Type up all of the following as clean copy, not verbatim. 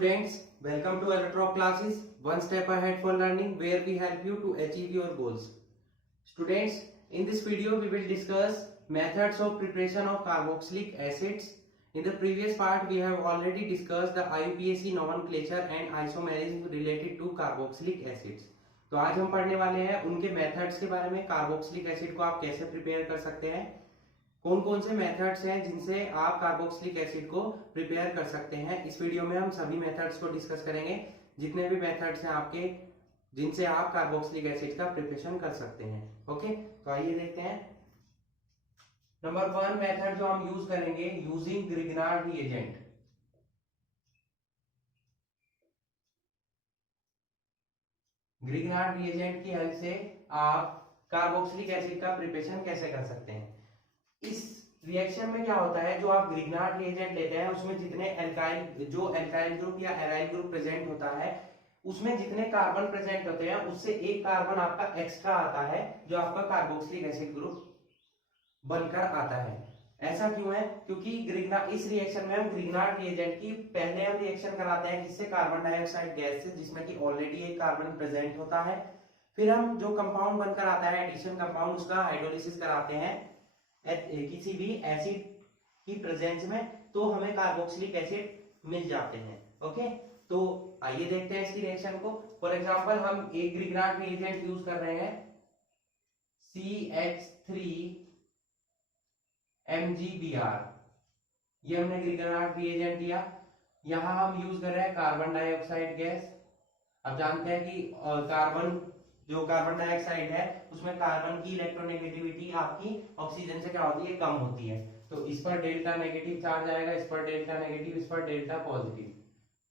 students, welcome to Electro classes, one step ahead for learning where we help you to achieve your goals. Students, in this video we will discuss methods of preparation of carboxylic acids. In the previous part we have already discussed the IUPAC nomenclature and isomerism related to carboxylic acids. तो आज हम पढ़ने वाले हैं उनके methods के बारे में, कार्बोक्सिलिक एसिड को आप कैसे प्रिपेयर कर सकते हैं, कौन कौन से मेथड्स हैं जिनसे आप कार्बोक्सिलिक एसिड को प्रिपेयर कर सकते हैं। इस वीडियो में हम सभी मेथड्स को डिस्कस करेंगे, जितने भी मेथड्स हैं आपके जिनसे आप कार्बोक्सिलिक एसिड का प्रिपरेशन कर सकते हैं। ओके, तो आइए देखते हैं। नंबर 1 मेथड जो हम यूज करेंगे, using Grignard reagent. Grignard reagent की हेल्प से आप कार्बोक्सिलिक एसिड का प्रिपरेशन कैसे कर सकते हैं। इस रिएक्शन में क्या होता है, जो आप ग्रिग्नार्ड रिएजेंट लेते हैं उसमें जितने एल्काइल ग्रुप या एराइल ग्रुप प्रेजेंट होता है, उसमें जितने कार्बन प्रेजेंट होते हैं उससे एक कार्बन आपका एक्स्ट्रा आता है, जो आपका कार्बोक्सिलिक एसिड ग्रुप बनकर आता है। ऐसा क्यों है? क्योंकि इस रिएक्शन में हम ग्रिग्नार्ड रिएजेंट की पहले हम रिएक्शन कराते हैं किससे, कार्बन डाइऑक्साइड गैस से, जिसमें कि ऑलरेडी एक कार्बन प्रेजेंट होता है। फिर हम जो कंपाउंड बनकर आता है एडिशन कंपाउंड, उसका हाइड्रोलिसिस कराते हैं किसी भी एसिड की प्रेजेंस में, तो हमें कार्बोक्सिलिक एसिड मिल जाते हैं। ओके, तो आइए देखते हैं इसकी रिएक्शन को। फॉर एग्जांपल हम एक ग्रिग्नार्ड रिएजेंट यूज कर रहे हैं CH3MgBr, ये हमने ग्रिग्नार्ड रिएजेंट लिया। यहां हम यूज कर रहे हैं कार्बन डाइऑक्साइड गैस। अब जानते हैं कि कार्बन डाइऑक्साइड है उसमें कार्बन की इलेक्ट्रोनेगेटिविटी आपकी ऑक्सीजन से क्या होती है, कम होती है। तो इस पर डेल्टा नेगेटिव चार्ज आएगा, इस पर डेल्टा नेगेटिव, इस पर डेल्टा पॉजिटिव।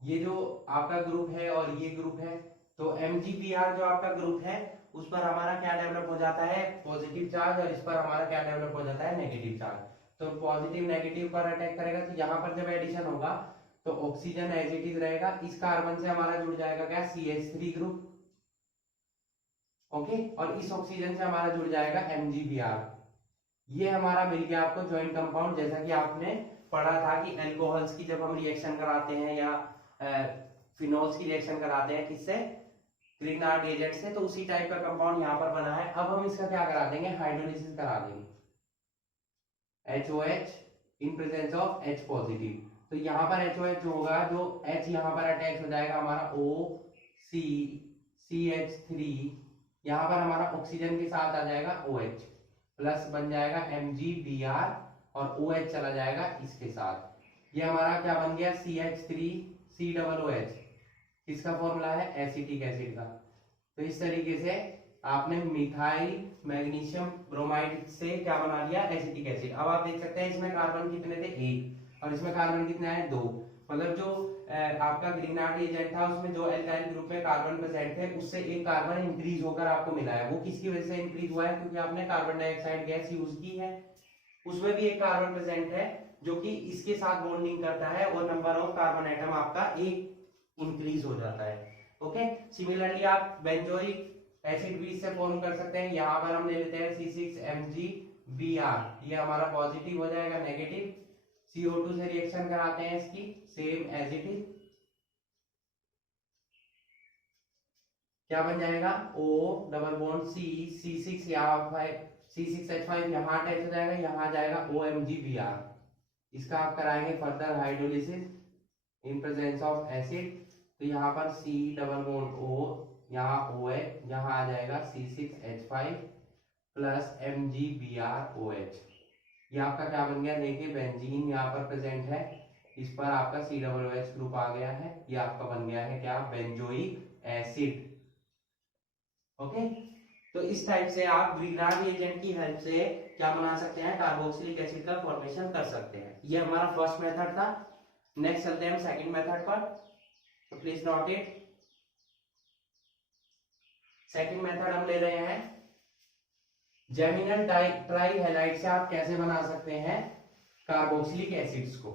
ये जो आपका ग्रुप है और ये ग्रुप है, तो MgBr जो आपका ग्रुप है उस पर हमारा क्या डेवलप हो जाता है, पॉजिटिव चार्ज, और इस पर हमारा क्या डेवलप हो जाता है, नेगेटिव चार्ज। तो पॉजिटिव नेगेटिव पर अटैक करेगा, तो यहाँ पर जब एडिशन होगा तो ऑक्सीजन एज इट इज रहेगा, इस कार्बन से हमारा जुड़ जाएगा क्या, CH3 ग्रुप। ओके, और इस ऑक्सीजन से हमारा जुड़ जाएगा MgBr। ये हमारा मिल गया आपको ज्वाइंट कंपाउंड। जैसा कि आपने पढ़ा था कि अल्कोहल्स की जब हम रिएक्शन कराते हैं या फिनोल्स की रिएक्शन कराते हैं किससे, ग्रिग्नार्ड रिएजेंट से, तो उसी टाइप का कंपाउंड यहाँ पर बना है। अब हम इसका क्या करा देंगे, हाइड्रोलिसिस करा देंगे, HOH in presence of H positive. तो यहाँ पर HOH जो होगा, जो H यहाँ पर अटैच हो जाएगा हमारा CH3, यहाँ पर हमारा ऑक्सीजन के साथ आ जाएगा OH, प्लस बन जाएगा MgBr, और OH चला जाएगा इसके साथ। ये हमारा क्या बन गया, CH3COOH। किसका फॉर्मूला है, एसिटिक एसिड का। तो इस तरीके से आपने मिथाइल मैग्नीशियम ब्रोमाइड से क्या बना लिया, एसिटिक एसिड। अब आप देख सकते हैं इसमें कार्बन कितने थे, 1, और इसमें कार्बन कितने आए, 2। मतलब जो आपका ग्रिग्नार्ड रिएजेंट था उसमें जो एल्काइल ग्रुप में कार्बन प्रेजेंट थे उससे एक कार्बन इंक्रीज होकर आपको मिला है। वो किसकी वजह से इंक्रीज हुआ है, क्योंकि आपने कार्बन डाइऑक्साइड गैस यूज की है, उसमें भी एक कार्बन प्रेजेंट है जो कि इसके साथ बॉन्डिंग करता है, और नंबर ऑफ कार्बन एटम आपका एक इंक्रीज हो जाता है। ओके, सिमिलरली आप बेंजोइक एसिड भी इससे फॉर्म कर सकते हैं। यहाँ पर हम ले लेते हैं C6MgBr, ये हमारा पॉजिटिव हो जाएगा, नेगेटिव CO2 से रिएक्शन कराते हैं इसकी, सेम एज इट इज, क्या बन जाएगा, O डबल बॉन्ड C6 यहाँ C6H5 यहाँ अटैच हो जाएगा, यहाँ आ जाएगा OMgBr। इसका आप कराएंगे further hydrolysis in presence of acid. तो यहाँ पर C डबल बॉन्ड O, यहाँ OH, यहाँ आ जाएगा C6H5 प्लस MgBrOH। ये आपका क्या बन गया, देखिए बेंजीन यहाँ पर प्रेजेंट है, इस पर आपका COOH ग्रुप आ गया है। ये आपका बन गया है क्या, बेंजोइक एसिड। ओके, तो इस टाइप से आप ग्रिग्नार्ड रिएजेंट की हेल्प से क्या बना सकते हैं, कार्बोक्सिलिक एसिड का फॉर्मेशन कर सकते हैं। ये हमारा फर्स्ट मेथड था। नेक्स्ट चलते हैं हम सेकंड मेथड पर, तो please note it. Second method हम ले रहे हैं जेमिनल ट्राइहैलाइड से आप कैसे बना सकते हैं कार्बोक्सिलिक एसिड्स को।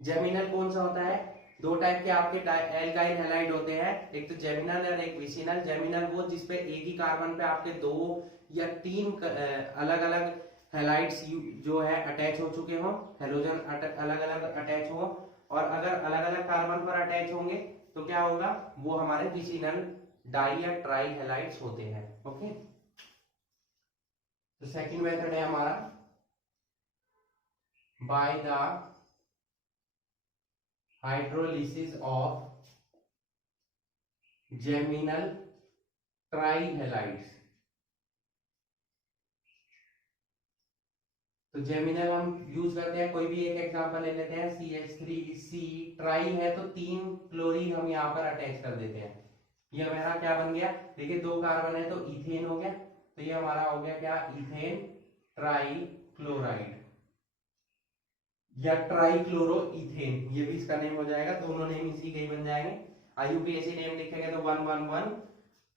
जेमिनल कौन सा होता है, 2 टाइप के आपके एल्काइल हैलाइड होते हैं, एक तो जेमिनल और एक विसिनल। जेमिनल वो जिसपे एक ही कार्बन पे आपके 2 या 3 अलग अलग हैलाइड्स जो है अटैच हो चुके हो, हेलोजन अलग अलग अटैच हो, और अगर अलग अलग कार्बन पर अटैच होंगे तो क्या होगा, वो हमारे विसिनल डाई या ट्राई हैलाइड्स होते हैं। ओके, तो सेकंड मेथड है हमारा by the hydrolysis of geminal try halides. तो जेमिनल हम यूज करते हैं, कोई भी एक एग्जांपल ले लेते हैं, CH3C ट्राई है तो 3 क्लोरीन हम यहाँ पर अटैच कर देते हैं। ये हमारा क्या बन गया, देखिए 2 कार्बन है तो इथेन हो गया, तो ये हमारा हो गया क्या, इथेन ट्राई क्लोराइड या ट्राई क्लोरो इथेन, ये भी इसका नेम हो जाएगा, दोनों नेम इसी के ही बन जाएंगे। IUPAC नेम लिखेंगे तो 111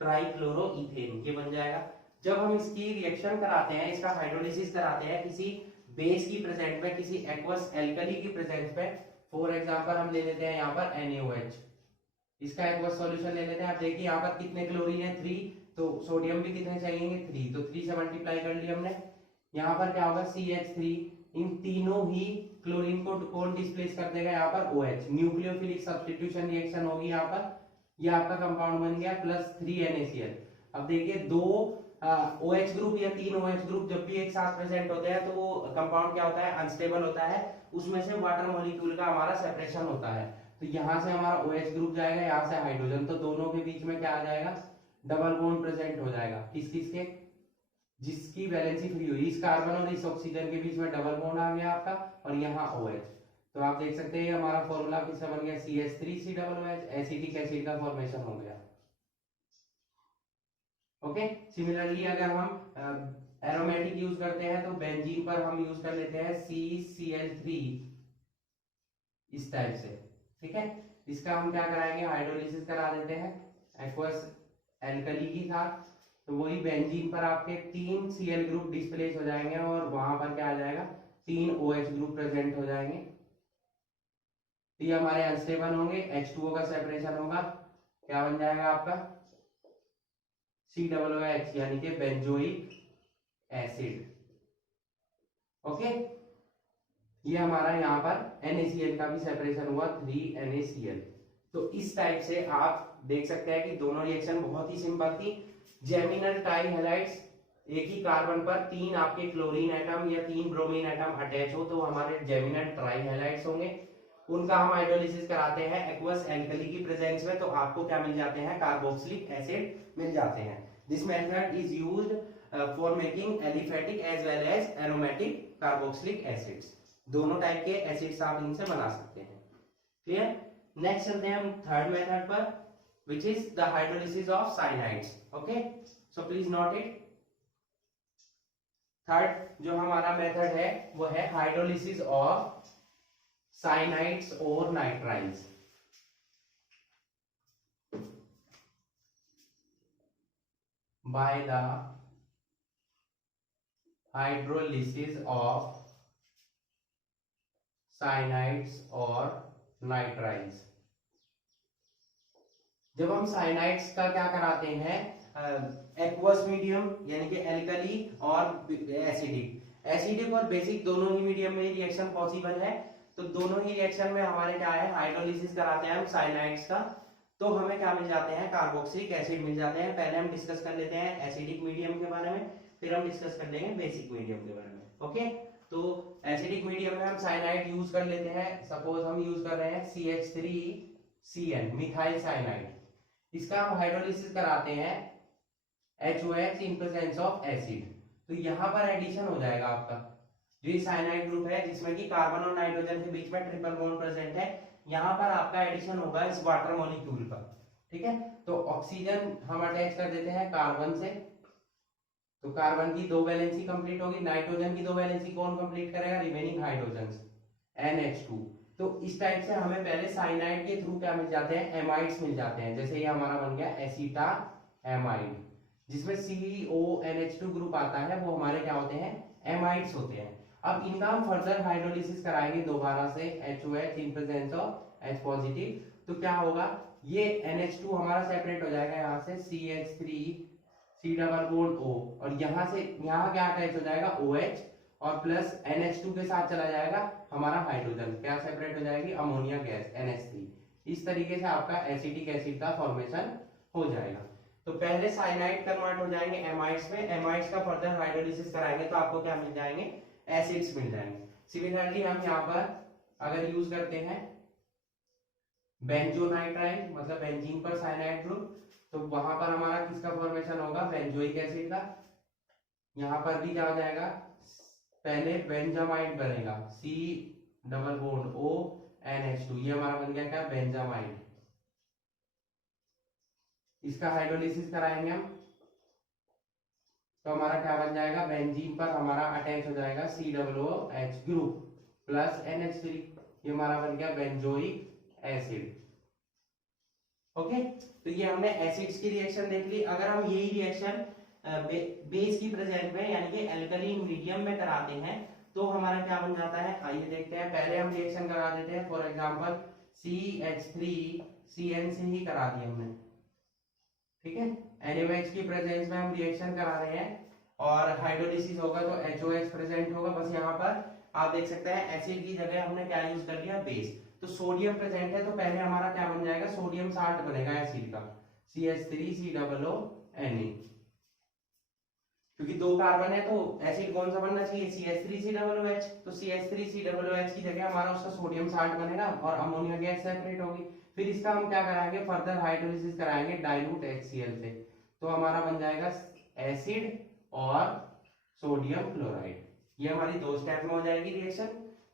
ट्राई क्लोरो इथेन ये बन जाएगा। जब हम इसकी रिएक्शन कराते हैं, इसका हाइड्रोलिसिस कराते हैं किसी बेस की प्रेजेंस में, किसी एक्वस एल्कली की प्रेजेंस में, फॉर एग्जांपल हम ले लेते हैं यहाँ पर NaOH, इसका एक्वस सॉल्यूशन ले लेते हैं। आप देखिए यहाँ पर कितने क्लोरीन है, 3, तो सोडियम भी कितने चाहिए, 3, तो 3 से मल्टीप्लाई कर लिया हमने। यहाँ पर क्या होगा, CH3, इन तीनों ही क्लोरीन को कौन डिस्प्लेस कर देगा, यहाँ पर OH, न्यूक्लियोफिलिक सब्स्टिट्यूशन रिएक्शन होगी यहाँ पर, ये आपका कंपाउंड बन गया +3 NaCl। अब देखिए 2 OH ग्रुप या 3 OH ग्रुप जब भी एक साथ प्रेजेंट होते हैं तो वो कंपाउंड क्या होता है, अनस्टेबल होता है, उसमें से वाटर मॉलिक्यूल का हमारा सेपरेशन होता है। तो यहाँ से हमारा OH ग्रुप जाएगा, यहाँ से हाइड्रोजन, तो दोनों के बीच में क्या आ जाएगा, डबल बॉन्ड प्रेजेंट हो जाएगा। किस किस के, जिसकी वैलेंसी फ्री हुई, इस कार्बन और इस ऑक्सीजन के बीच में डबल बॉन्ड आ गया आपका, और यहाँ OH। तो आप देख सकते हैं हमारा फॉर्मूला किसका बन गया, CH3COOH, एसिटिक एसिड का फॉर्मेशन हो गया। ओके, सिमिलरली अगर हम एरोमेटिक यूज करते हैं तो बेंजीन पर हम यूज कर लेते हैं CCl3 इस टाइप से, ठीक है। इसका हम क्या कराएंगे, हाइड्रोलिसिस करा देते हैं एक्वस एल्कली के साथ, तो वही बेंजीन पर आपके 3 Cl ग्रुप डिस्प्लेस हो जाएंगे और वहां पर क्या आ जाएगा, 3 OH ग्रुप प्रेजेंट हो जाएंगे। तो ये हमारे अनस्टेबल होंगे, H2O का सेपरेशन होगा, क्या बन जाएगा आपका COOH यानी कि बेंजोइक एसिड। ओके, ये हमारा यहाँ पर NaCl का भी सेपरेशन हुआ, 3 NaCl। तो इस टाइप से आप देख सकते हैं कि दोनों रिएक्शन बहुत ही सिंपल थी। जेमिनल ट्राई हैलाइड्स, एक ही कार्बन पर 3 आपके क्लोरीन एटम या 3 ब्रोमीन एटम अटैच हो तो हमारे जेमिनल ट्राई हैलाइड्स होंगे। उनका हम हाइड्रोलिसिस कराते हैं एक्वस एल्कली की प्रेजेंस में, तो आपको क्या मिल जाते हैं, कार्बोक्सिलिक एसिड मिल जाते हैं। This method is used for making aliphatic as well as aromatic carboxylic acids. दोनों टाइप के एसिड्स आप इनसे बना सकते हैं। क्लियर। नेक्स्ट चलते हैं हम थर्ड मेथड पर, which is the hydrolysis of cyanides. Okay, so please note it. Third जो हमारा मेथड है वो है हाइड्रोलिसिस ऑफ साइनाइड्स और nitriles. By the hydrolysis of cyanides और नाइट्राइल्स। जब हम साइनाइड्स का क्या कराते हैं, एक्वस मीडियम यानी कि एल्कली और एसिडिक और बेसिक दोनों ही मीडियम में रिएक्शन पॉसिबल है, तो दोनों ही रिएक्शन में हमारे क्या है, हाइड्रोलिसिस कराते हैं हम साइनाइड्स का, तो हमें क्या मिल जाते हैं, कार्बोक्सिलिक एसिड मिल जाते हैं। पहले हम डिस्कस कर लेते हैं एसिडिक मीडियम के बारे में, फिर हम डिस्कस कर लेंगे बेसिक मीडियम के बारे में। ओके, तो एसिडिक मीडियम में हम साइनाइड यूज कर लेते हैं। सपोज हम यूज कर रहे हैं CH3CN मिथाइल साइनाइड, इसका हम हाइड्रोलिसिस कराते हैं HOH in presence of acid, तो यहाँ पर एडिशन हो जाएगा आपका जो ये साइनाइड ग्रुप है जिसमें कि कार्बन और नाइट्रोजन के बीच में ट्रिपल बॉन्ड प्रेजेंट है, यहाँ पर आपका एडिशन होगा इस वाटर मॉलिक्यूल का, ठीक है। तो ऑक्सीजन हम अटैच कर देते हैं कार्बन से, तो कार्बन की 2 वैलेंसी कंप्लीट होगी, नाइट्रोजन की 2 वैलेंसी कौन कंप्लीट करेगा, रिमेनिंग हाइड्रोजन NH2। तो इस टाइप से हमें पहले साइनाइड के थ्रू क्या मिल जाते हैं, एमाइड्स मिल जाते हैं। जैसे ये हमारा बन गया एसिटा एमाइड, जिसमें CONH2 ग्रुप आता है, वो हमारे क्या होते हैं, एमाइड्स होते हैं। अब इनका हम फर्दर हाइड्रोलिसिस कराएंगे दोबारा से HOH in presence of H positive, तो क्या होगा, ये NH2 हमारा सेपरेट हो जाएगा यहाँ से CH3 C double bond O, और यहाँ से यहाँ क्या अटैच हो जाएगा OH, और प्लस NH2 के साथ चला जाएगा हमारा हाइड्रोजन, क्या सेपरेट हो जाएगी, अमोनिया गैस NH3। इस तरीके से आपका एसिटिक एसिड का फॉर्मेशन हो जाएगा। तो पहले साइनाइड कन्वर्ट हो जाएंगे एमाइड्स में, एमाइड्स का फर्दर हाइड्रोलिसिस कराएंगे तो आपको क्या मिल जाएंगे, एसिड्स मिल जाएंगे। सिमिलरली हम यहाँ पर अगर यूज करते हैं बेंजोनाइट्राइल मतलब बेंजीन पर साइनाइड ग्रुप, तो वहां पर हमारा किसका फॉर्मेशन होगा, बेंजोइक एसिड का। यहाँ पर भी क्या हो जाएगा, पहले बेंजामाइड बनेगा, C double bond O NH2, ये हमारा बन गया क्या, बेंजामाइड। इसका हाइड्रोलिसिस कराएंगे हम तो हमारा क्या बन जाएगा, बेंजीन पर हमारा अटैच हो जाएगा COOH ग्रुप प्लस NH3, ये हमारा बन गया बेंजोइक एसिड। ओके, तो ये हमने एसिड्स की रिएक्शन देख ली। अगर हम यही रिएक्शन बेस की प्रेजेंट में यानी कि एल्कलीन मीडियम में कराते हैं तो हमारा क्या बन जाता है, आइए देखते हैं। पहले हम रिएक्शन करा देते हैं, फॉर एग्जांपल CH3CN से ही करा दी हमने, ठीक है। NaOH की प्रेजेंस में हम रिएक्शन करा रहे हैं और हाइड्रोलिसिस होगा तो HOH प्रेजेंट होगा। बस यहाँ पर आप देख सकते हैं एसिड की जगह हमने क्या यूज कर लिया, बेस। तो सोडियम प्रेजेंट है तो पहले हमारा क्या बन जाएगा, सोडियम साल्ट बनेगा एसिड का, CH3COONA, क्योंकि दो कार्बन है तो एसिड कौन सा बनना चाहिए, CH3COOH। तो CH3COOH की जगह हमारा उसका सोडियम साल्ट बनेगा और अमोनिया गैस सेपरेट होगी। फिर इसका हम क्या कराएंगे, फर्दर हाइड्रोलिसिस कराएंगे डाइल्यूट HCl से, तो हमारा बन जाएगा एसिड और सोडियम क्लोराइड। ये हमारी दो स्टेप में हो जाएगी रिएक्शन।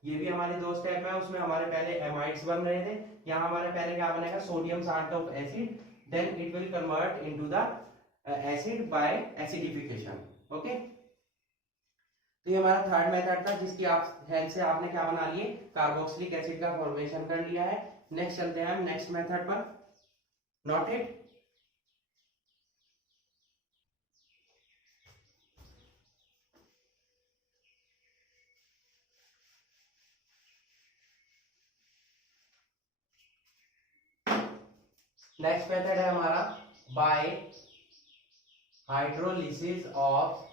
ये भी हमारे दो स्टेप में, उसमें हमारे पहले एमाइड्स बन रहे थे, यहाँ हमारे पहले क्या बनेगा, sodium salt of acid, then it will convert into the acid by acidification. Okay, तो ये हमारा थर्ड मेथड था जिसकी आप हेल्प से आपने क्या बना लिए, कार्बोक्सिलिक एसिड का फॉर्मेशन कर लिया है। नेक्स्ट चलते हैं हम नेक्स्ट मेथड पर, नोट इट। नेक्स्ट मेथड है हमारा bye hydrolysis of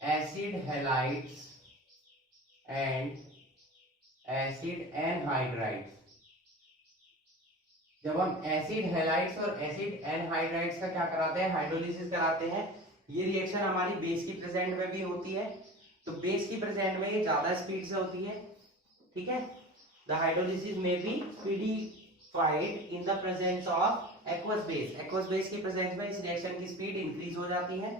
acid halides and acid anhydrides. जब हम एसिड हैलाइड्स और एसिड एनहाइड्राइड्स का क्या कराते हैं, हाइड्रोलिसिस कराते हैं, ये रिएक्शन हमारी बेस की प्रेजेंट में भी होती है। तो बेस की प्रेजेंट में ये ज्यादा स्पीड से होती है, ठीक है। द हाइड्रोलिसिस में be speedified in the presence of aqueous base. Aqueous base की प्रेजेंस में इस रिएक्शन की स्पीड इंक्रीज हो जाती है।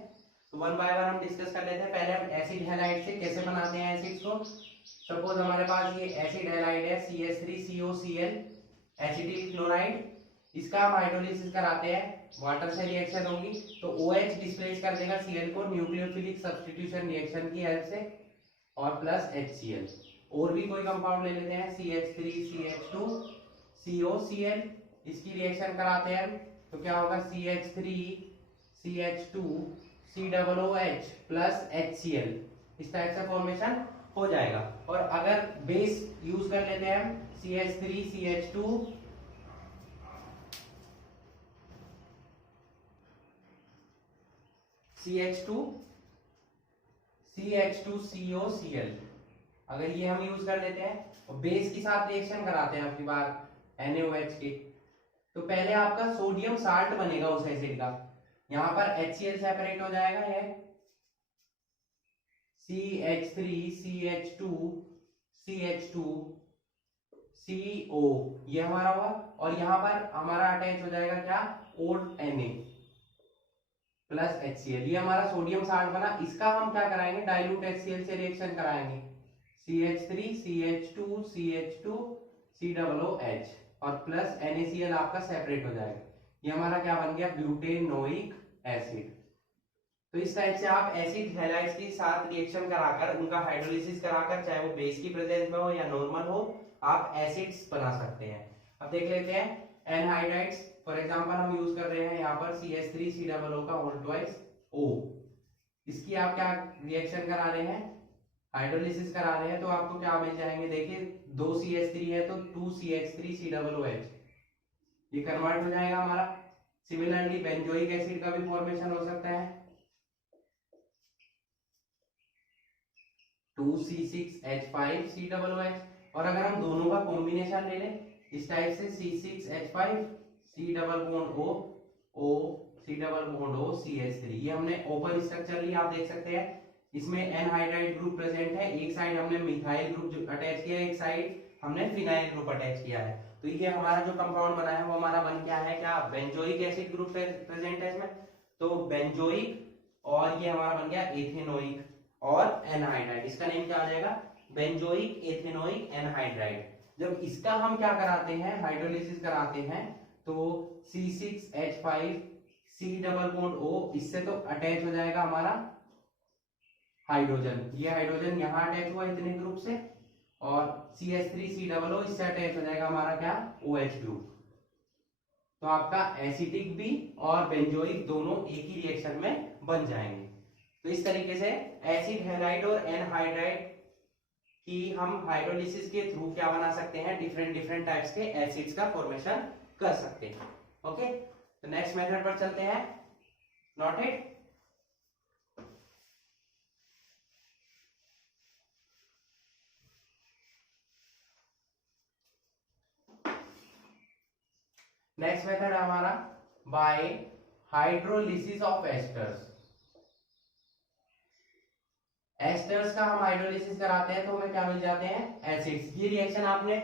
तो वन बाय वन हम डिस्कस कर लेते हैं। पहले हम एसिड हैलाइड से कैसे बनाते हैं एसिड्स को। सपोज हमारे पास ये एसिड हैलाइड है CH3COCl एसिटिल क्लोराइड, इसका हम हाइड्रोलिसिस कराते हैं, वाटर से रिएक्शन होगी तो OH डिस्प्लेस कर देगा Cl को न्यूक्लियोफिलिक सब्स्टिट्यूशन रिएक्शन की हेल्प से, और प्लस HCl। और भी कोई कंपाउंड ले लेते हैं CH3CH2COCl, इसकी रिएक्शन कराते हैं हम तो क्या होगा, CH3CH2COOH प्लस HCl, इस टाइप से फॉर्मेशन हो जाएगा। और अगर बेस यूज कर लेते हैं हम CH2COCl, अगर ये हम यूज कर लेते हैं और बेस के साथ रिएक्शन कराते हैं अपनी बार NaOH के, तो पहले आपका सोडियम साल्ट बनेगा उस एसिड का, यहां पर HCl सेपरेट हो जाएगा, ये CH3CH2CO, ये हमारा हुआ। और यहाँ पर हमारा अटैच हो जाएगा क्या, ओड Na प्लस HCl, ये हमारा सोडियम साल्ट बना। इसका हम क्या कराएंगे, डाइल्यूट HCl से रिएक्शन कराएंगे, CH3CH2CH2COOH और प्लस NaCl आपका सेपरेट हो जाएगा। ये हमारा क्या बन गया, ब्यूटेनोइक एसिड। तो इस टाइप से आप एसिड हैलाइड्स के साथ रिएक्शन कराकर उनका हाइड्रोलिसिस कराकर, चाहे वो बेस की प्रेजेंस में हो या नॉर्मल हो, आप एसिड्स बना सकते हैं। अब देख लेते हैं एनहाइड्राइड्स। फॉर एग्जांपल हम यूज कर रहे हैं यहाँ पर CH3COO का होल ट्वाइस O, इसकी आप क्या रिएक्शन करा रहे हैं, हाइड्रोलिसिस करा रहे हैं, तो आपको क्या मिल जाएंगे, देखिए 2 CH3 है तो 2 CH3COOH, ये कन्वर्ट हो जाएगा हमारा। सिमिलरली बेंजोइक एसिड का भी फॉर्मेशन हो सकता है, 2C6H5COOH। और अगर हम दोनों का कॉम्बिनेशन ले लें इस टाइप से C6H5C O CH3, ये हमने ओपन स्ट्रक्चर लिया, आप देख सकते हैं इसमें एनहाइड्राइड ग्रुप प्रेजेंट है, एक साइड हमने मिथाइल ग्रुप अटैच किया है, एक साइड हमने फिनाइल ग्रुप अटैच किया है। तो ये हमारा जो कंपाउंड बना है वो हमारा बन क्या है, क्या बेंजोइक एसिड ग्रुप प्रेजेंट है इसमें, तो बेंजोइक, और ये हमारा बन गया एथेनोइक और एनहाइड्राइड। इसका नेम क्या हो जाएगा, बेंजोइक एथेनोइक एनहाइड्राइड। जब इसका हम क्या कराते हैं, हाइड्रोलिसिस कराते हैं, तो C6H5C O इससे तो अटैच हो जाएगा हमारा हाइड्रोजन, ये हाइड्रोजन यहाँ अटैच हुआ इतने ग्रुप से, और CH3COO इससे अटैच हो जाएगा हमारा क्या, OH ग्रुप। तो आपका एसिटिक भी और बेंजोइक दोनों एक ही रिएक्शन में बन जाएंगे। तो इस तरीके से एसिड हैलाइड और एनहाइड्राइड की हम हाइड्रोलिसिस के थ्रू क्या बना सकते हैं, डिफरेंट टाइप्स के एसिड्स का फॉर्मेशन कर सकते हैं। ओके, तो नेक्स्ट मेथड पर चलते हैं, नोटेड। नेक्स्ट मेथड है हमारा bye hydrolysis of esters. Asters का हम हाइड्रोलिसिस कराते हैं तो हमें क्या मिल जाते हैं, एसिड्स। ये रिएक्शन आपने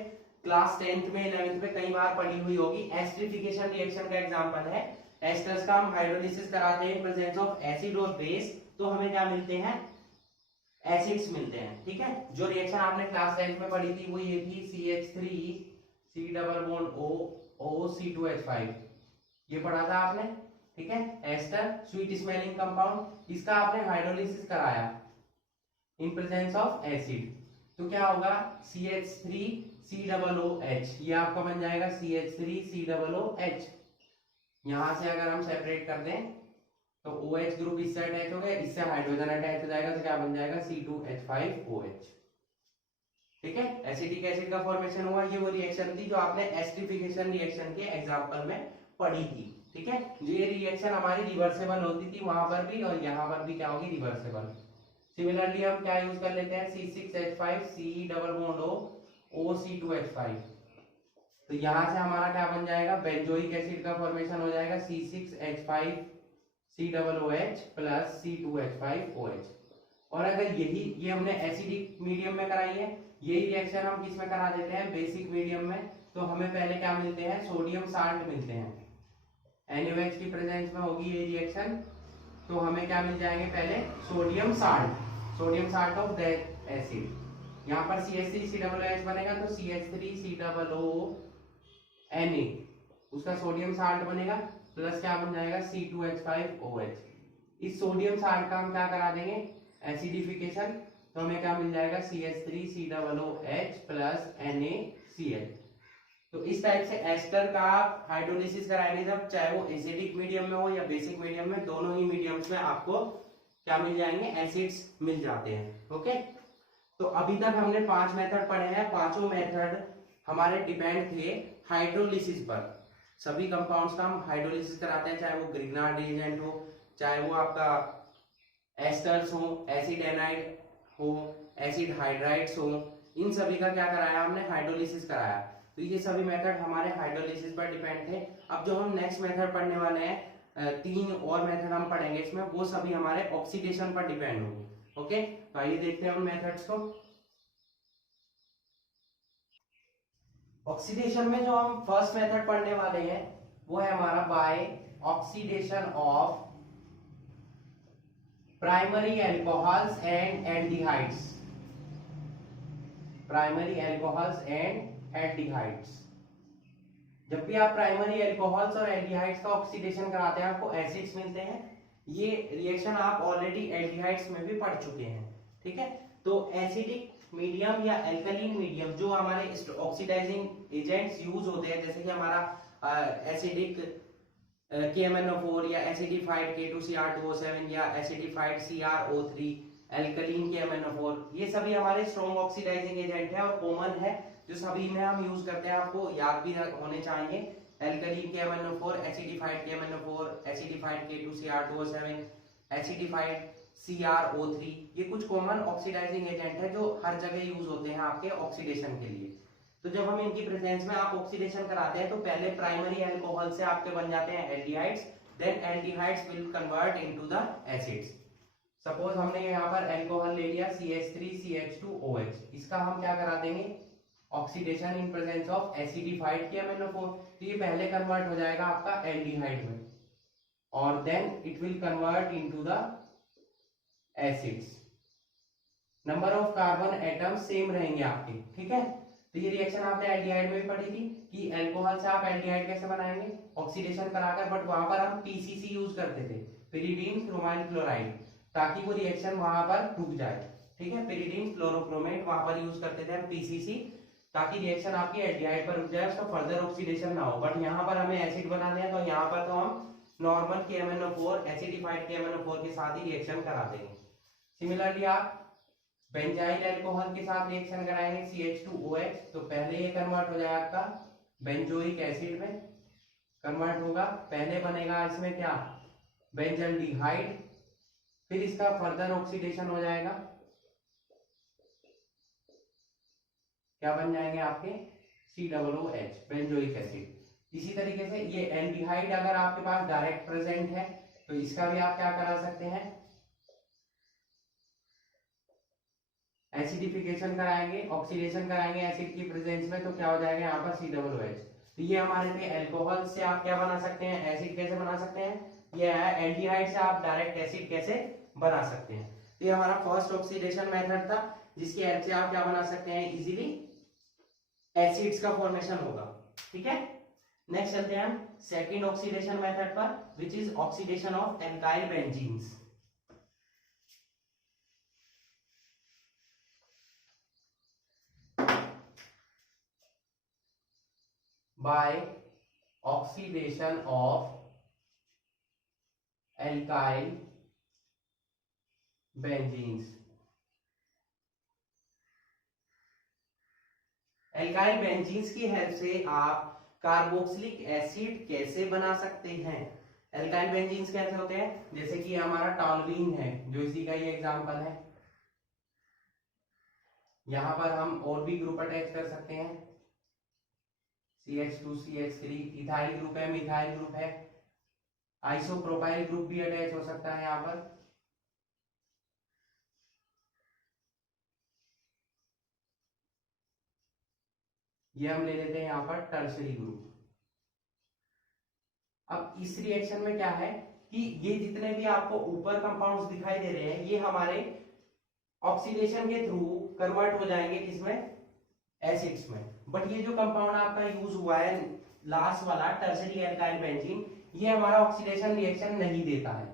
क्लास 10th में 11th में कई बार पढ़ी हुई होगी, एस्टरिफिकेशन रिएक्शन का एग्जांपल है। एस्टर्स का हम हाइड्रोलिसिस कराते हैं इन प्रेजेंस ऑफ एसिड और बेस, तो हमें क्या मिलते हैं, एसिड्स मिलते हैं। ठीक है, जो रिएक्शन आपने क्लास 10th में पढ़ी थी वो ये थी CH3C+O ये पढ़ा था आपने। ठीक है, एस्टर स्वीट स्मेलिंग कंपाउंड, इसका आपने हाइड्रोलिसिस कराया इन प्रेजेंस ऑफ एसिड, तो क्या होगा, CH3COOH, ये आपका बन जाएगा CH3COOH। यहां से अगर हम सेपरेट कर दें तो OH ग्रुप इससे अटैच हो गया, इससे हाइड्रोजन अटैच हो जाएगा, तो क्या बन जाएगा, C2H5OH। ठीक है, एसिटिक एसिड का फॉर्मेशन हुआ। ये वो रिएक्शन थी जो आपने एस्टरिफिकेशन रिएक्शन के एग्जांपल में पढ़ी थी। ठीक है, ये रिएक्शन हमारी रिवर्सेबल होती थी वहां पर भी, और यहाँ पर भी क्या होगी, रिवर्सेबल। सिमिलरली हम क्या यूज कर लेते हैं, C6H5C+O तो यहां से हमारा क्या बन जाएगा, बेंजोइक एसिड का फॉर्मेशन हो जाएगा C6H5COOH प्लस C2H5OH। और अगर ये हमने एसिडिक मीडियम में कराई है, यही रिएक्शन हम किस में करा देते हैं, बेसिक मीडियम में, तो हमें पहले क्या मिलते हैं, सोडियम साल्ट मिलते हैं। NaOH की प्रेजेंस में होगी ये रिएक्शन, तो हमें क्या मिल जाएंगे, पहले sodium salt of that acid. यहाँ पर CH3COOH बनेगा तो CH3COONA, उसका सोडियम साल्ट बनेगा, प्लस क्या बन जाएगा, C2H5OH। इस सोडियम साल्ट का हम क्या करा देंगे, एसिडिफिकेशन, तो हमें क्या मिल जाएगा, CH3COOH प्लस NaCl। तो इस टाइप से एस्टर का आप हाइड्रोलिसिस कराएंगे जब, चाहे वो एसिडिक मीडियम में हो या बेसिक मीडियम में, दोनों ही मीडियम्स में आपको क्या मिल जाएंगे, एसिड्स मिल जाते हैं। ओके, तो अभी तक हमने 5 मेथड पढ़े हैं, पांचों मेथड हमारे डिपेंड थे हाइड्रोलिसिस पर। सभी कंपाउंड्स का हम हाइड्रोलिसिस कराते हैं, चाहे वो ग्रिग्नार्ड रिएजेंट हो, चाहे वो आपका एस्टर्स हो, एसिड एनाइड हो, एसिड हाइड्राइड्स हो, इन सभी का क्या कराया हमने, हाइड्रोलिसिस कराया। तो ये सभी मेथड हमारे हाइड्रोलिसिस पर डिपेंड थे। अब जो हम नेक्स्ट मेथड पढ़ने वाले हैं, 3 और मेथड हम पढ़ेंगे इसमें, वो सभी हमारे ऑक्सीडेशन पर डिपेंड होंगे। ओके, तो आइए देखते हैं उन मेथड्स को। ऑक्सीडेशन में जो हम फर्स्ट मेथड पढ़ने वाले हैं वो है हमारा by oxidation of primary alcohols and aldehydes. Primary alcohols and aldehydes, जब भी आप प्राइमरी अल्कोहल्स और एल्डिहाइड्स का ऑक्सीडेशन कराते हैं आपको एसिड्स मिलते हैं। ये रिएक्शन आप ऑलरेडी एल्डिहाइड्स में भी पढ़ चुके हैं। ठीक है, तो एसिडिक मीडियम या अल्कलीन मीडियम जो हमारे ऑक्सीडाइजिंग एजेंट्स यूज होते हैं, जैसे कि हमारा एसिडिक KMnO4 या एसिडिफाइड K2Cr2O7 या एसिडिफाइड CrO3, एल्कलीन KMnO4, ये सभी हमारे स्ट्रॉन्ग ऑक्सीडाइजिंग एजेंट है और कॉमन है, जो सभी में हम यूज करते हैं, आपको याद भी होने चाहिए। Alkaline KMnO4, acidified KMnO4, acidified K2Cr2O7, acidified CrO3, ये कुछ कॉमन ऑक्सीडाइजिंग एजेंट है जो हर जगह यूज होते हैं आपके ऑक्सीडेशन के लिए। तो जब हम इनकी प्रेजेंस में आप ऑक्सीडेशन कराते हैं तो पहले प्राइमरी अल्कोहल से आपके बन जाते हैं aldehydes, then aldehydes will convert into the acids. Suppose हमने यहाँ पर अल्कोहल ले लिया CH3CH2OH, इसका हम क्या करा देंगे oxidation in presence of acidified KMnO4, तो ये पहले कन्वर्ट हो जाएगा आपका एल्डिहाइड में और then it will convert into the acids. Number of carbon atom same रहेंगे आपके, ठीक है। तो ये रिएक्शन आपने एल्डिहाइड में भी पढ़ी थी कि अल्कोहल से आप एल्डिहाइड कैसे बनाएंगे ऑक्सीडेशन कराकर, बट वहां पर हम PCC यूज करते थे, पिरिडीन क्रोमाइल क्लोराइड, ताकि वो रिएक्शन वहां पर रुक जाए, ठीक है। पिरिडीन क्लोरोक्रोमेट वहां पर यूज करते थे हम PCC, ताकि रिएक्शन आपकी एल्डिहाइड पर रुक जाए, उसका फर्दर ऑक्सीडेशन ना हो। बट यहाँ पर हमें एसिड बनाना है तो यहाँ पर तो हम नॉर्मल KMnO4 एसिडिफाइड KMnO4 के साथ ही रिएक्शन करा देंगे। सिमिलरली आप बेंजाइल अल्कोहल के साथ रिएक्शन कराएंगे CH2OH, तो पहले ये कन्वर्ट हो जाएगा आपका बेंजोइक एसिड में कन्वर्ट होगा, पहले बनेगा इसमें क्या बेंजल्डिहाइड, फिर इसका फर्दर ऑक्सीडेशन हो जाएगा, क्या बन जाएंगे आपके COOH बेंजोइक एसिड। इसी तरीके से ये एल्डिहाइड अगर आपके पास डायरेक्ट प्रेजेंट है तो इसका भी आप क्या करा सकते हैं एसिडिफिकेशन कराएंगे, ऑक्सीडेशन कराएंगे एसिड की प्रेजेंस में, तो क्या हो जाएगा यहाँ पर COOH। तो ये हमारे थे अल्कोहल से आप क्या बना सकते हैं एसिड कैसे बना सकते हैं, ये है एल्डिहाइड से आप डायरेक्ट एसिड कैसे बना सकते हैं। तो ये हमारा फर्स्ट ऑक्सीडेशन मेथड था जिसकी हेल्प से आप क्या बना सकते हैं इजीली एसिड्स का फॉर्मेशन होगा, ठीक है। नेक्स्ट चलते हैं हम सेकंड ऑक्सीडेशन मेथड पर, which is oxidation of alkyl benzenes. by oxidation of alkyl benzenes। Alkyl benzenes की हेल्प से आप कार्बोक्सिलिक एसिड कैसे बना सकते हैं। एल्काइल बेंजीन्स कैसे होते हैं, जैसे कि हमारा टॉलुइन है जो इसी का ही एग्जांपल है, यहां पर हम और भी ग्रुप अटैच कर सकते हैं CH2 CH3, इथाइल ग्रुप है, मिथाइल ग्रुप है, आइसोप्रोपाइल ग्रुप भी अटैच हो सकता है यहाँ पर। ये हम ले लेते हैं यहाँ पर टर्शरी ग्रुप। अब इस रिएक्शन में क्या है कि ये जितने भी आपको ऊपर कंपाउंड्स दिखाई दे रहे हैं ये हमारे ऑक्सीडेशन के थ्रू कन्वर्ट हो जाएंगे किसमें एसिड्स में, बट ये जो कंपाउंड आपका यूज हुआ है लास्ट वाला टर्शरी एल्काइल बेंजीन, ये हमारा ऑक्सीडेशन रिएक्शन नहीं देता है,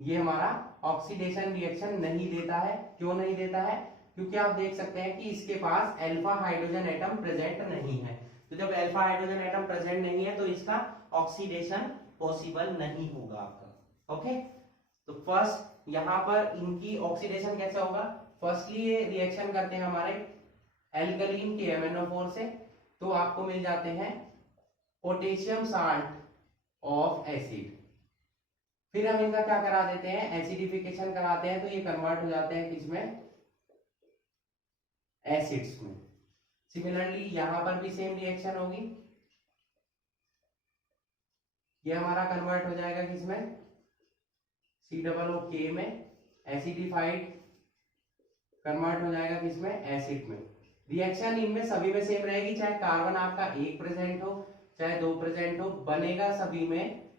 ये हमारा ऑक्सीडेशन रिएक्शन नहीं देता है। क्यों नहीं देता है, क्योंकि आप देख सकते हैं कि इसके पास अल्फा हाइड्रोजन एटम प्रेजेंट नहीं है, तो जब अल्फा हाइड्रोजन एटम प्रेजेंट नहीं है तो इसका ऑक्सीडेशन पॉसिबल नहीं होगा आपका, ओके। तो फर्स्ट यहां पर इनकी ऑक्सीडेशन कैसे होगा, फर्स्टली ये रिएक्शन करते हैं हमारे एल्कलीन KMnO4 से, तो आपको मिल जाते हैं पोटेशियम साल्ट ऑफ एसिड, फिर हम इनका क्या करा देते हैं एसिडिफिकेशन कराते हैं, तो ये कन्वर्ट हो जाते हैं किसमें एसिड्स में। सिमिलरली यहां पर भी सेम रिएक्शन होगी, ये हमारा कन्वर्ट हो जाएगा किसमें COOK में, एसिडिफाइड कन्वर्ट हो जाएगा किसमें एसिड में। रिएक्शन इनमें सभी में सेम रहेगी, चाहे कार्बन आपका एक प्रेजेंट हो चाहे दो प्रेजेंट हो, बनेगा सभी में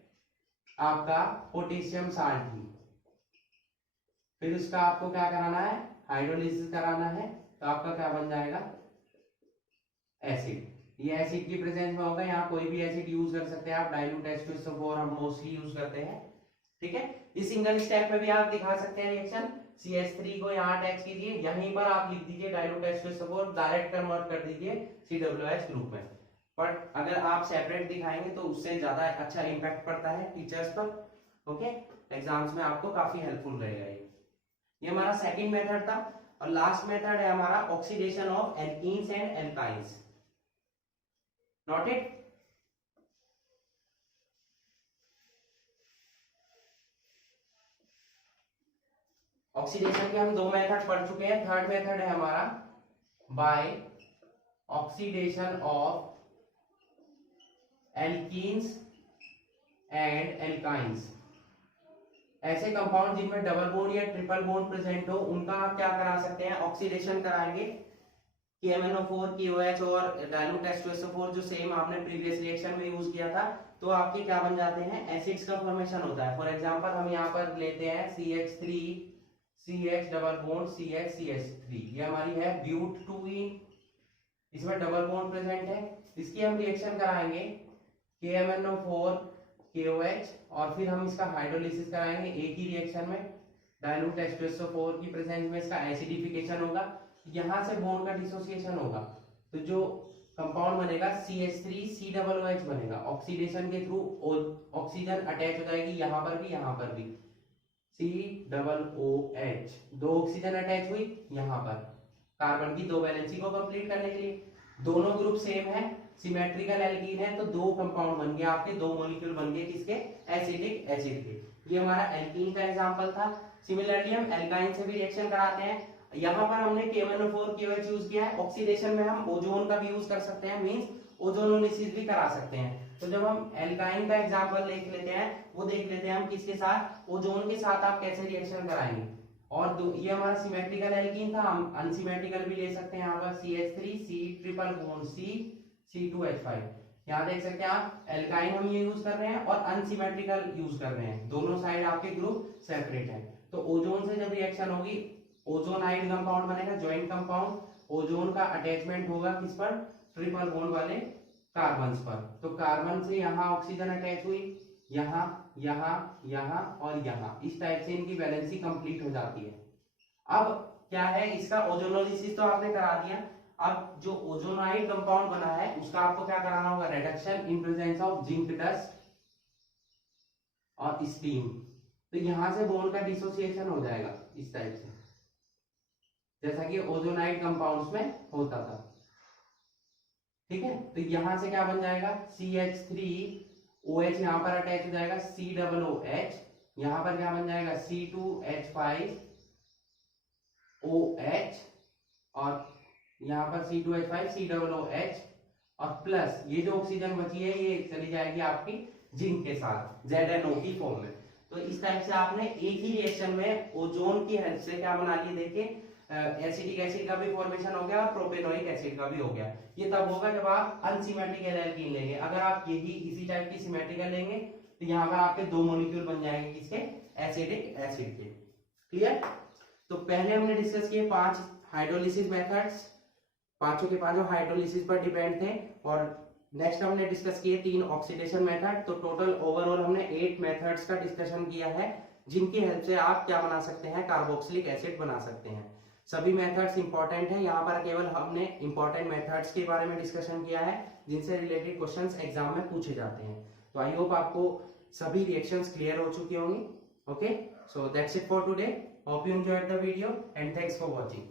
आपका पोटेशियम साल्ट ही। फिर उसका आपको क्या कराना है हाइड्रोलिसिस कराना है, तो आपका क्या बन जाएगा एसिड। ये एसिड की प्रेजेंस में होगा, यहाँ कोई भी एसिड यूज कर सकते हैं आप, डाइल्यूट H2SO4 हम मोस्टली यूज करते हैं, ठीक है। इस सिंगल स्टेप में भी आप दिखा सकते हैं रिएक्शन, CH3 को यहाँ अटैच कीजिए, यहीं पर आप लिख दीजिए डाइल्यूट H2SO4, डायरेक्ट कन्वर्ट कर दीजिए COOH ग्रुप में। बट अगर आप सेपरेट दिखाएंगे तो उससे ज्यादा अच्छा इंपैक्ट पड़ता है टीचर्स पर, ओके, एग्जाम्स में आपको काफी हेल्पफुल रहेगा ये हमारा सेकंड मेथड था। और लास्ट मेथड है हमारा oxidation of alkenes and alkynes, note it. Oxidation के हम दो मेथड पढ़ चुके हैं। थर्ड मेथड है हमारा by oxidation of alkenes and alkynes. ऐसे कंपाउंड जिनमें डबल बॉन्ड या ट्रिपल बॉन्ड प्रेजेंट हो उनका आप क्या करा सकते हैं, ऑक्सीडेशन कराएंगे। KMnO4 KOH और डाइल्यूट H2SO4 जो सेम आपने प्रीवियस रिएक्शन में यूज किया था, तो आपके क्या बन जाते हैं, एसिड्स का फॉर्मेशन होता है। फॉर एग्जांपल हम यहाँ पर लेते हैं CH3 CH double bond CH CH3, ये हमारी है ब्यूट-2ईन, इसमें डबल बॉन्ड प्रेजेंट है। इसकी हम रिएक्शन कराएंगे KMnO4 KOH और फिर हम इसका हाइड्रोलिसिस कराएंगे एक ही रिएक्शन में। डाइल्यूट H2SO4 की प्रेजेंस में इसका एसिडिफिकेशन होगा, यहाँ से बॉन्ड का डिसोसिएशन होगा, तो जो कंपाउंड बनेगा CH3 COOH बनेगा। ऑक्सीडेशन के थ्रू ऑक्सीजन अटैच हो जाएगी यहाँ पर भी, यहाँ पर भी COOH, दो ऑक्सीजन अटैच हुई यहाँ पर कार्बन की दो वैलेंसी को कंप्लीट करने के लिए। दोनों ग्रुप सेम है, सिमेट्रिकल एल्कीन है, तो दो कंपाउंड बन गए आपके, दो मॉलिक्यूल बन गए किसके, एसिडिक एसिड के। ये हमारा एल्कीन का एग्जांपल था। सिमिलरली हम एल्काइन से भी रिएक्शन कराते हैं। यहाँ पर हमने KMnO4 KOH यूज किया है। ऑक्सीडेशन में हम ओजोन का भी यूज कर सकते हैं, मींस ओजोनोलिसिस भी करा सकते हैं। तो जब हम एल्काइन का एग्जांपल देख लेते हैं, वो देख लेते हैं हम किसके साथ, ओजोन के साथ आप कैसे रिएक्शन कराएंगे। और ये हमारा सिमेट्रिकल एल्कीन था, हम अनसिमेट्रिकल भी ले सकते हैं। यहाँ पर CH3 C triple bond C C2H5, यहाँ देख सकते हैं आप, एल्काइन हम ये यूज कर रहे हैं और अनसिमेट्रिकल यूज कर रहे हैं, दोनों साइड आपके ग्रुप सेपरेट है। तो ओजोन से जब रिएक्शन होगी, ओजोनाइड कंपाउंड बनेगा, ज्वाइंट कंपाउंड। ओजोन का अटैचमेंट होगा किस पर, ट्रिपल बॉन्ड वाले कार्बन्स पर। तो कार्बन से यहाँ ऑक्सीजन अटैच हुई, यहाँ यहाँ यहाँ और यहाँ, इस टाइप से इनकी वैलेंसी कंप्लीट हो जाती है। अब क्या है, इसका ओजोनोलिसिस तो आपने करा दिया। अब जो ओजोनाइड कंपाउंड बना है उसका आपको क्या कराना होगा, reduction in presence of zinc dust और स्टीम। तो यहां से बॉन्ड का डिसोसिएशन हो जाएगा इस टाइप से, जैसा कि ओजोनाइड कंपाउंड्स में होता था। ठीक है, तो यहां से क्या बन जाएगा, CH3OH यहाँ पर अटैच हो जाएगा, COOH, यहाँ पर क्या बन जाएगा, C2H5OH और यहाँ पर C2H5 COOH और प्लस ये जो ऑक्सीजन बची है ये चली जाएगी आपकी जिंक के साथ ZNO की फॉर्म में। तो इस टाइप से आपने एक ही रिएक्शन में ओजोन की हेल्प से क्या बना लिया, देखिए एसिडिक एसिड का भी फॉर्मेशन हो गया और प्रोपेनोइक एसिड का भी हो गया। ये तब होगा जब आप अनसिमेट्रिकल एल्कीन लेंगे। अगर आप यही इसी टाइप की सिमेट्रिकल लेंगे तो यहाँ पर आपके दो मॉलिक्यूल बन जाएंगे किसके, एसिडिक एसिड के। क्लियर। तो पहले हमने डिस्कस किए 5 हाइड्रोलिसिस मेथड्स, पांचों के पांचों हाइड्रोलिसिस पर डिपेंड थे। और नेक्स्ट हमने डिस्कस किए 3 ऑक्सीडेशन मेथड। तो टोटल ओवरऑल हमने 8 मेथड्स का डिस्कशन किया है, जिनकी हेल्प से आप क्या बना सकते हैं, कार्बोक्सिलिक एसिड बना सकते हैं। सभी मेथड्स इंपॉर्टेंट है, यहाँ पर केवल हमने इंपॉर्टेंट मेथड्स के बारे में डिस्कशन किया है जिनसे रिलेटेड क्वेश्चंस एग्जाम में पूछे जाते हैं। तो आई होप आपको सभी रिएक्शंस क्लियर हो चुकी होंगी। Okay, so that's it for today. Hope you enjoyed the video and thanks for watching.